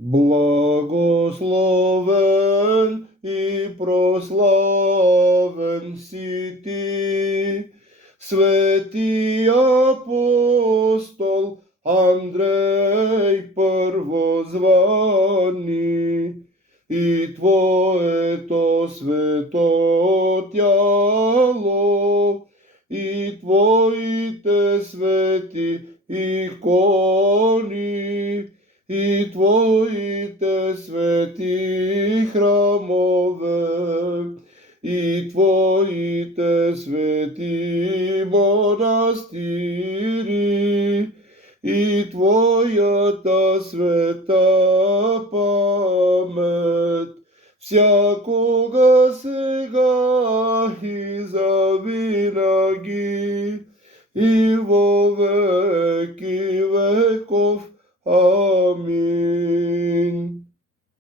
Благословен и прославен си ти, свети апостол Андрей првозвани, и Твоето свето тяло, и Твоите свети икони, и Твоите свети храмове, и Твоите свети монастири, и Твојата света памет, всякога сега и завинаги, и во веки веков. Амин.